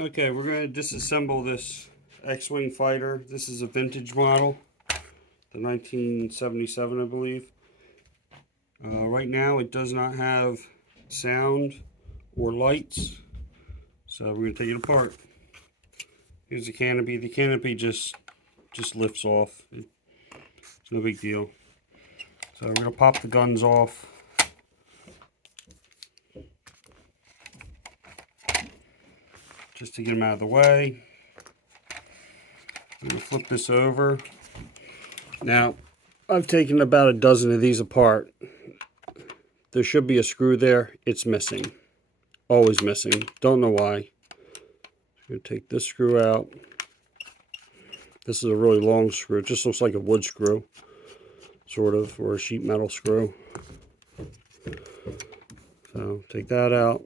Okay, we're going to disassemble this X-Wing fighter. This is a vintage model, the 1977, I believe. Right now it does not have sound or lights, so we're going to take it apart. Here's the canopy. The canopy just lifts off. It's no big deal. So we're going to pop the guns off. Just to get them out of the way. I'm going to flip this over. Now, I've taken about a dozen of these apart. There should be a screw there. It's missing. Always missing. Don't know why. I'm going to take this screw out. This is a really long screw. It just looks like a wood screw, sort of, or a sheet metal screw. So, take that out.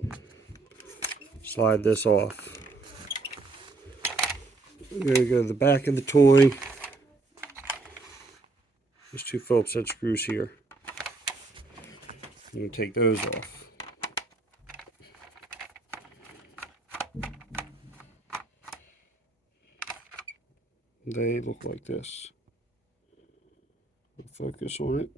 Slide this off. I'm going to go to the back of the toy. There's two Phillips head screws here. I'm going to take those off. They look like this. Focus on it.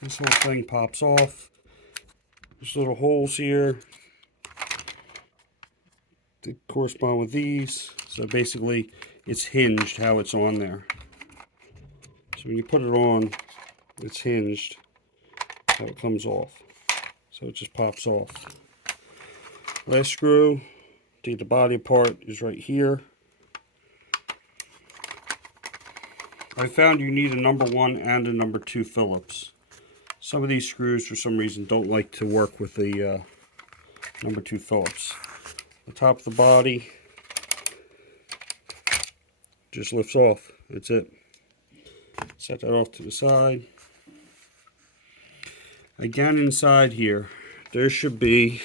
This whole thing pops off. There's little holes here to correspond with these. So basically, it's hinged how it's on there. So when you put it on, it's hinged how it comes off. So it just pops off. Last screw to get the body apart is right here. I found you need a number 1 and a number 2 Phillips. Some of these screws, for some reason, don't like to work with the number 2 Phillips. The top of the body just lifts off. That's it. Set that off to the side. Again, inside here, there should be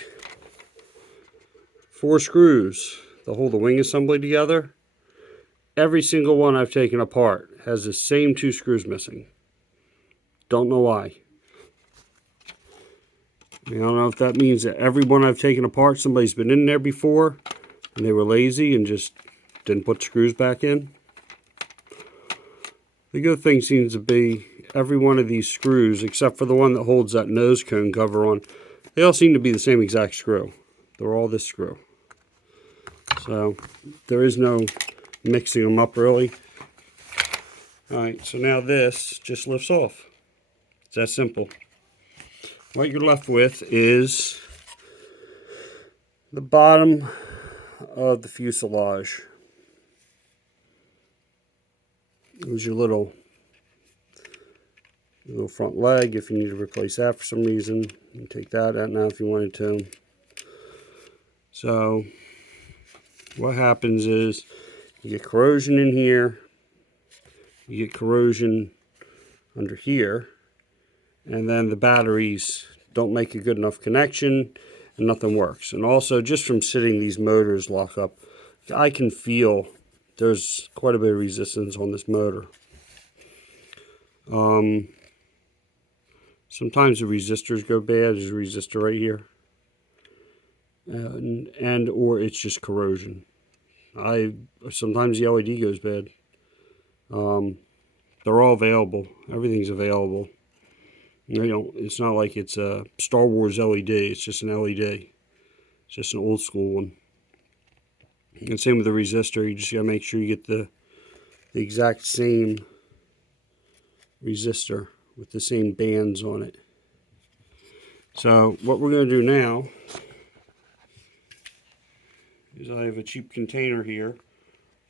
4 screws that hold the wing assembly together. Every single one I've taken apart has the same 2 screws missing. Don't know why. I don't know if that means that every one I've taken apart, somebody's been in there before and they were lazy and just didn't put screws back in. The good thing seems to be every one of these screws, except for the one that holds that nose cone cover on, they all seem to be the same exact screw. They're all this screw. So there is no mixing them up really. Alright, so now this just lifts off. It's that simple. What you're left with is the bottom of the fuselage. There's your little front leg if you need to replace that for some reason. You can take that out now if you wanted to. So what happens is you get corrosion in here, you get corrosion under here, and then the batteries don't make a good enough connection and nothing works. And also, just from sitting, these motors lock up. I can feel there's quite a bit of resistance on this motor. Sometimes the resistors go bad. There's a resistor right here. And or it's just corrosion. Sometimes the LED goes bad. They're all available. Everything's available. You know, it's not like it's a Star Wars LED. It's just an LED. It's just an old school one. And same with the resistor. You just gotta make sure you get the exact same resistor with the same bands on it. So what we're gonna do now is I have a cheap container here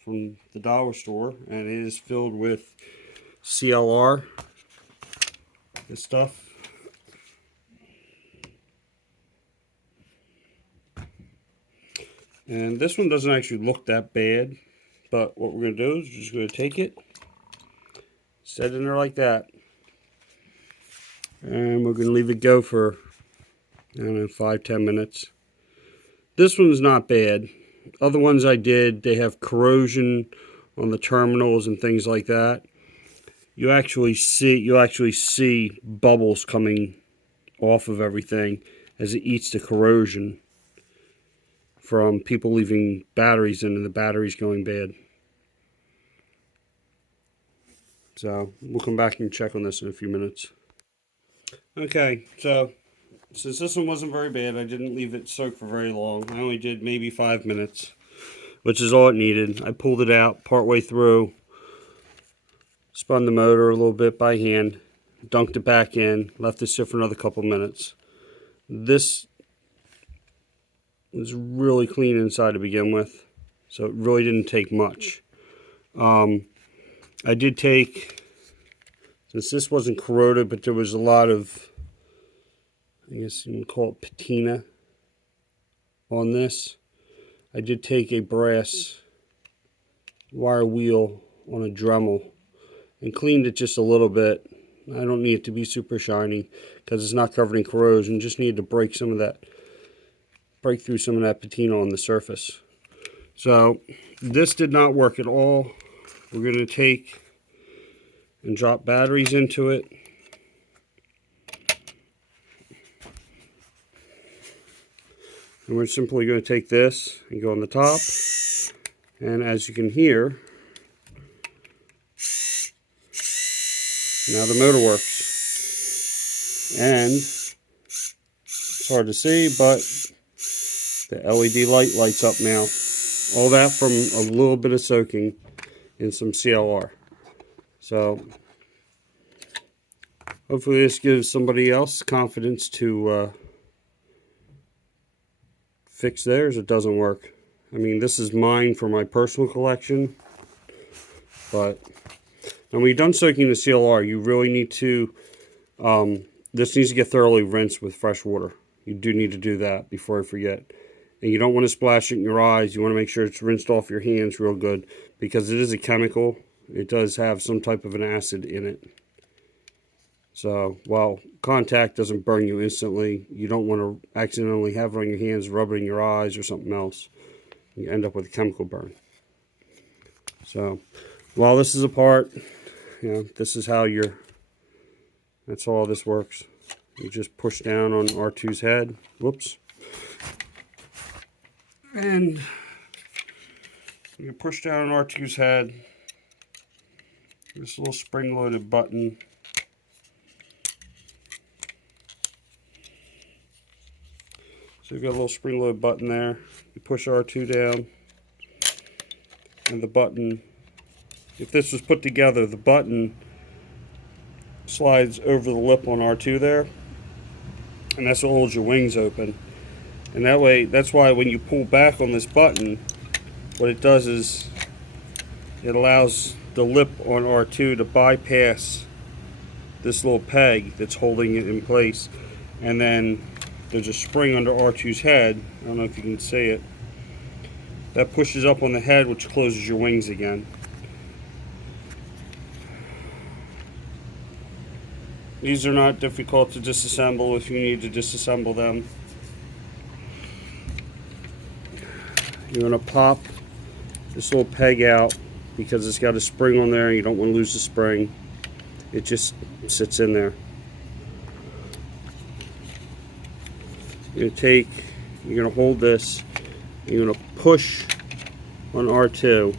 from the dollar store, and it is filled with CLR. This stuff. And this one doesn't actually look that bad, but what we're going to do is we're just going to take it, set it in there like that, and we're going to leave it go for, I don't know, 5-10 minutes. This one's not bad. other ones I did, they have corrosion on the terminals and things like that. You actually see bubbles coming off of everything as it eats the corrosion from people leaving batteries in and the batteries going bad. So we'll come back and check on this in a few minutes. Okay, so since this one wasn't very bad, I didn't leave it soak for very long. I only did maybe 5 minutes, which is all it needed. I pulled it out partway through, spun the motor a little bit by hand, dunked it back in, left it sit for another couple minutes. This was really clean inside to begin with, so it really didn't take much. I did take, since this wasn't corroded, but there was a lot of, I guess you can call it patina on this. I did take a brass wire wheel on a Dremel and cleaned it just a little bit. I don't need it to be super shiny because it's not covered in corrosion. Just need to break through some of that patina on the surface. So this did not work at all. We're going to take and drop batteries into it. And we're simply going to take this and go on the top. And as you can hear, now the motor works. And it's hard to see, but the LED light lights up now. All that from a little bit of soaking in some CLR. So hopefully this gives somebody else confidence to fix theirs. It doesn't work. I mean, this is mine for my personal collection, but when you're done soaking the CLR, you really need to, this needs to get thoroughly rinsed with fresh water. You do need to do that before I forget. And you don't want to splash it in your eyes. You want to make sure it's rinsed off your hands real good, because it is a chemical. It does have some type of an acid in it. So while contact doesn't burn you instantly, you don't want to accidentally have it on your hands, rub it in your eyes or something else. You end up with a chemical burn. So while this is apart, this is how that's how all this works. You just push down on R2's head. Whoops. And you push down on R2's head. This little spring-loaded button. So you've got a little spring-loaded button there. You push R2 down, and the button, if this was put together, the button slides over the lip on R2 there, and that's what holds your wings open. And that way, that's why when you pull back on this button, what it does is it allows the lip on R2 to bypass this little peg that's holding it in place. And then there's a spring under R2's head. I don't know if you can see it. That pushes up on the head, which closes your wings again. These are not difficult to disassemble if you need to disassemble them. You're going to pop this little peg out because it's got a spring on there. You don't want to lose the spring. It just sits in there. You're going to hold this. You're going to push on R2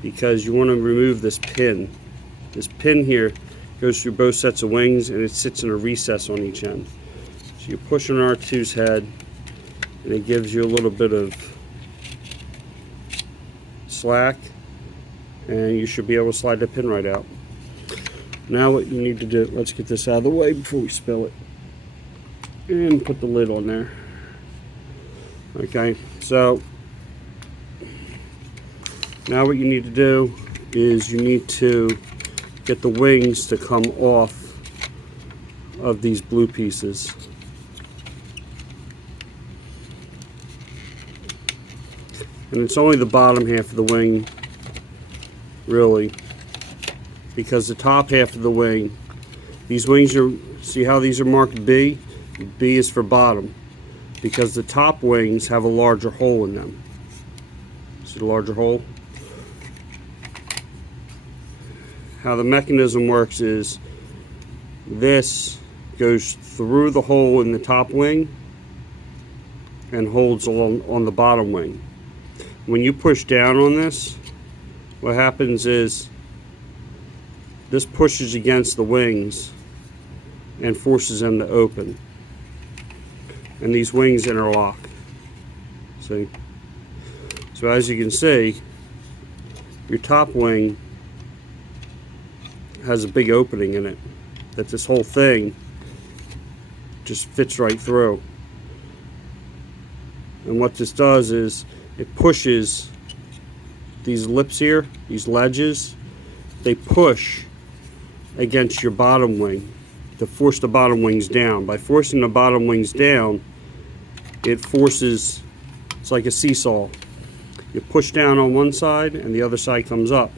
because you want to remove this pin. This pin here goes through both sets of wings, and it sits in a recess on each end. So you push on R2's head, and it gives you a little bit of slack, and you should be able to slide the pin right out. Now what you need to do, let's get this out of the way before we spill it, and put the lid on there. Okay, so now what you need to do is you need to get the wings to come off of these blue pieces. And it's only the bottom half of the wing, really, because the top half of the wing, these wings are, see how these are marked B? B is for bottom, because the top wings have a larger hole in them. See the larger hole? How the mechanism works is this goes through the hole in the top wing and holds on the bottom wing. When you push down on this, what happens is this pushes against the wings and forces them to open. And these wings interlock. See? So as you can see, your top wing has a big opening in it that this whole thing just fits right through. And what this does is it pushes these lips here, these ledges, they push against your bottom wing to force the bottom wings down. By forcing the bottom wings down, it forces, it's like a seesaw. You push down on one side and the other side comes up.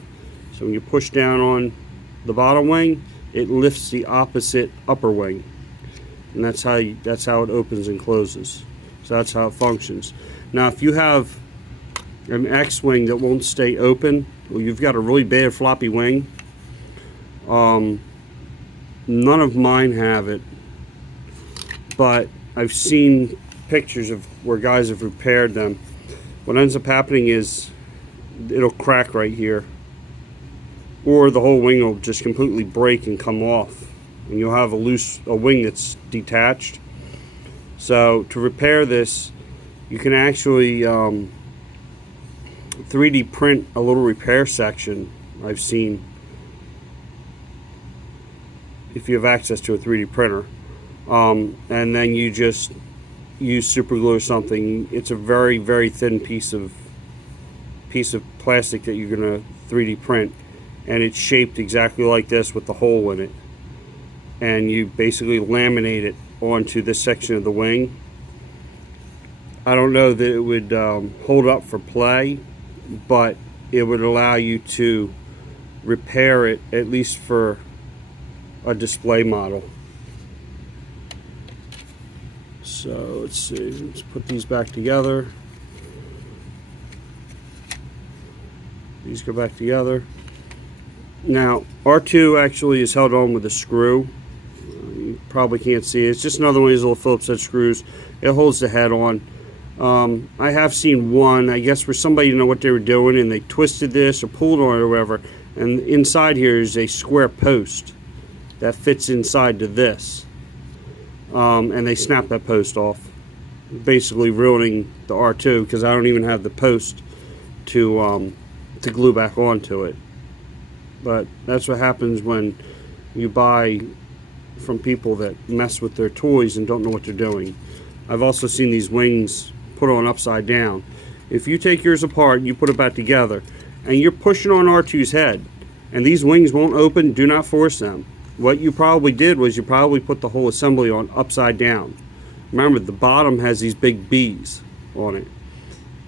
So when you push down on the bottom wing, it lifts the opposite upper wing. And that's how it opens and closes. So that's how it functions. Now if you have an X-wing that won't stay open, or you've got a really bad floppy wing, none of mine have it, but I've seen pictures of where guys have repaired them. What ends up happening is it'll crack right here, or the whole wing will just completely break and come off, and you'll have a wing that's detached. So to repair this, you can actually 3D print a little repair section. I've seen, if you have access to a 3D printer, and then you just use super glue or something. It's a very, very thin piece of plastic that you're going to 3D print, and it's shaped exactly like this with the hole in it, and you basically laminate it onto this section of the wing. I don't know that it would hold up for play, but it would allow you to repair it, at least for a display model. So let's see, let's put these back together. These go back together. Now R2 actually is held on with a screw. You probably can't see it. It's just another one of these little Phillips head screws. It holds the head on. I have seen one, I guess, where somebody didn't know what they were doing and they twisted this or pulled on it or whatever, and inside here is a square post that fits inside to this, and they snapped that post off, basically ruining the R2, because I don't even have the post to glue back onto it. But that's what happens when you buy from people that mess with their toys and don't know what they're doing. I've also seen these wings put on upside down. If you take yours apart and you put it back together and you're pushing on R2's head and these wings won't open, do not force them. What you probably did was you probably put the whole assembly on upside down. Remember, the bottom has these big B's on it.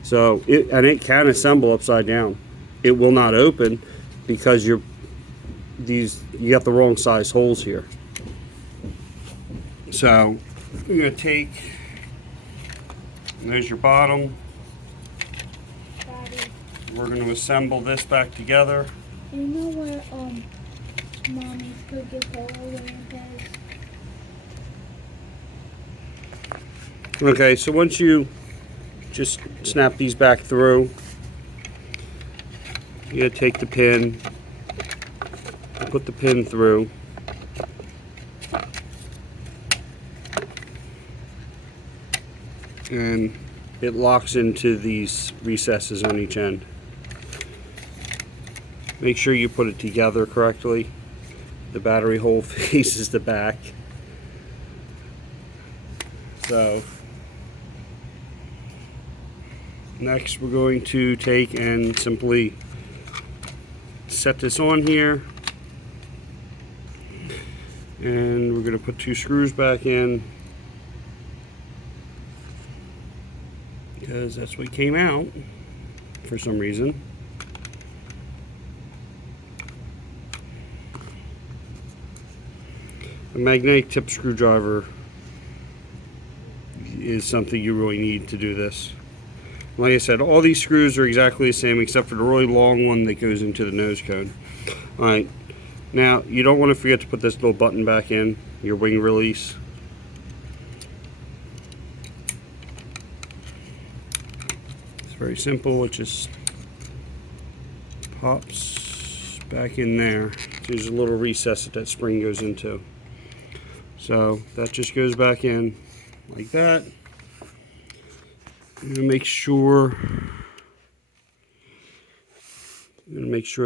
So it can assemble upside down. It will not open because you got the wrong size holes here. So you're going to take, there's your bottom. Daddy, We're going to assemble this back together. you know where Mommy's cookie hole is? Okay, so once you just snap these back through, you gotta take the pin, put the pin through, and it locks into these recesses on each end. Make sure you put it together correctly. The battery hole faces the back. So next we're going to take and simply set this on here, and we're going to put 2 screws back in because that's what came out for some reason. A magnetic tip screwdriver is something you really need to do this. Like I said, all these screws are exactly the same except for the really long one that goes into the nose cone. Alright, now you don't want to forget to put this little button back in, your wing release. It's very simple, it just pops back in there. There's a little recess that spring goes into. So that just goes back in like that. I'm gonna make sure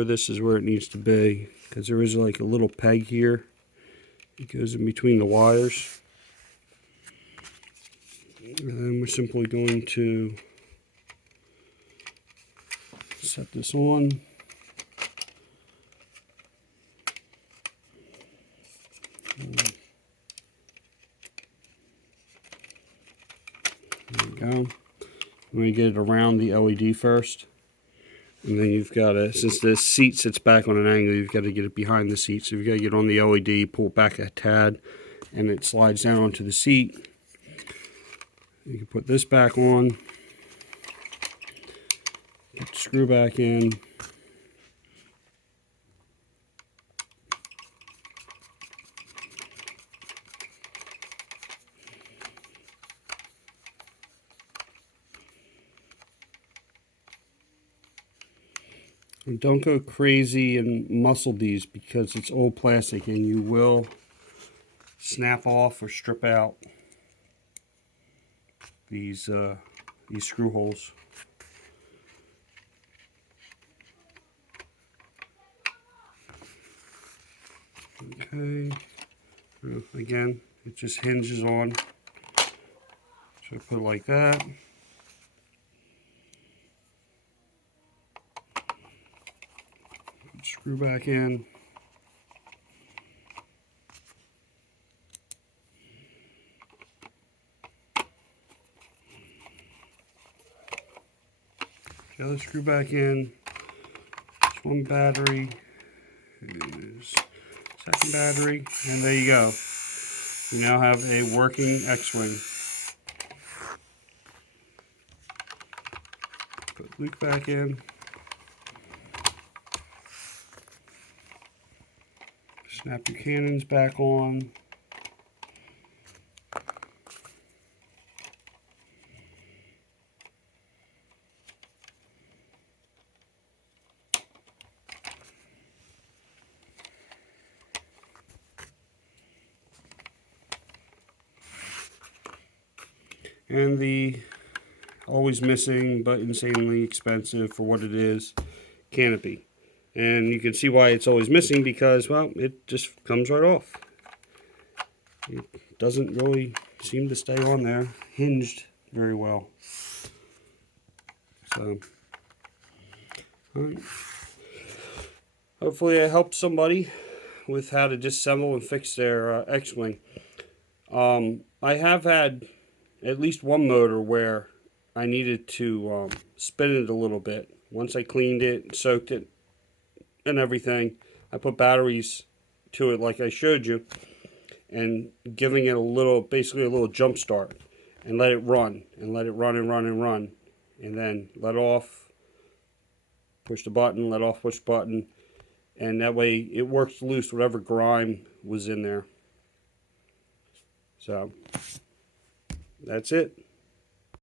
this is where it needs to be, because there is like a little peg here. It goes in between the wires. And then we're simply going to set this on. There we go. I'm going to get it around the LED first. And then you've got to, since the seat sits back on an angle, you've got to get it behind the seat. So you've got to get on the LED, pull it back a tad, and it slides down onto the seat. You can put this back on, get the screw back in. And don't go crazy and muscle these, because it's old plastic and you will snap off or strip out these screw holes. Okay, again, it just hinges on, so put it like that. Screw back in. The other screw back in. This one battery is second battery, and there you go. You now have a working X-Wing. Put Luke back in. Snap your cannons back on. And the always missing but insanely expensive for what it is canopy. And you can see why it's always missing, because, well, it just comes right off. It doesn't really seem to stay on there hinged very well. So, hopefully I helped somebody with how to disassemble and fix their X-Wing. I have had at least one motor where I needed to spin it a little bit. Once I cleaned it, soaked it, and everything, I put batteries to it like I showed you, and giving it a little, basically a little jump start, and let it run, and let it run and run and run, and then let off, push the button, let off, push the button, and that way it works to loose whatever grime was in there. So that's it.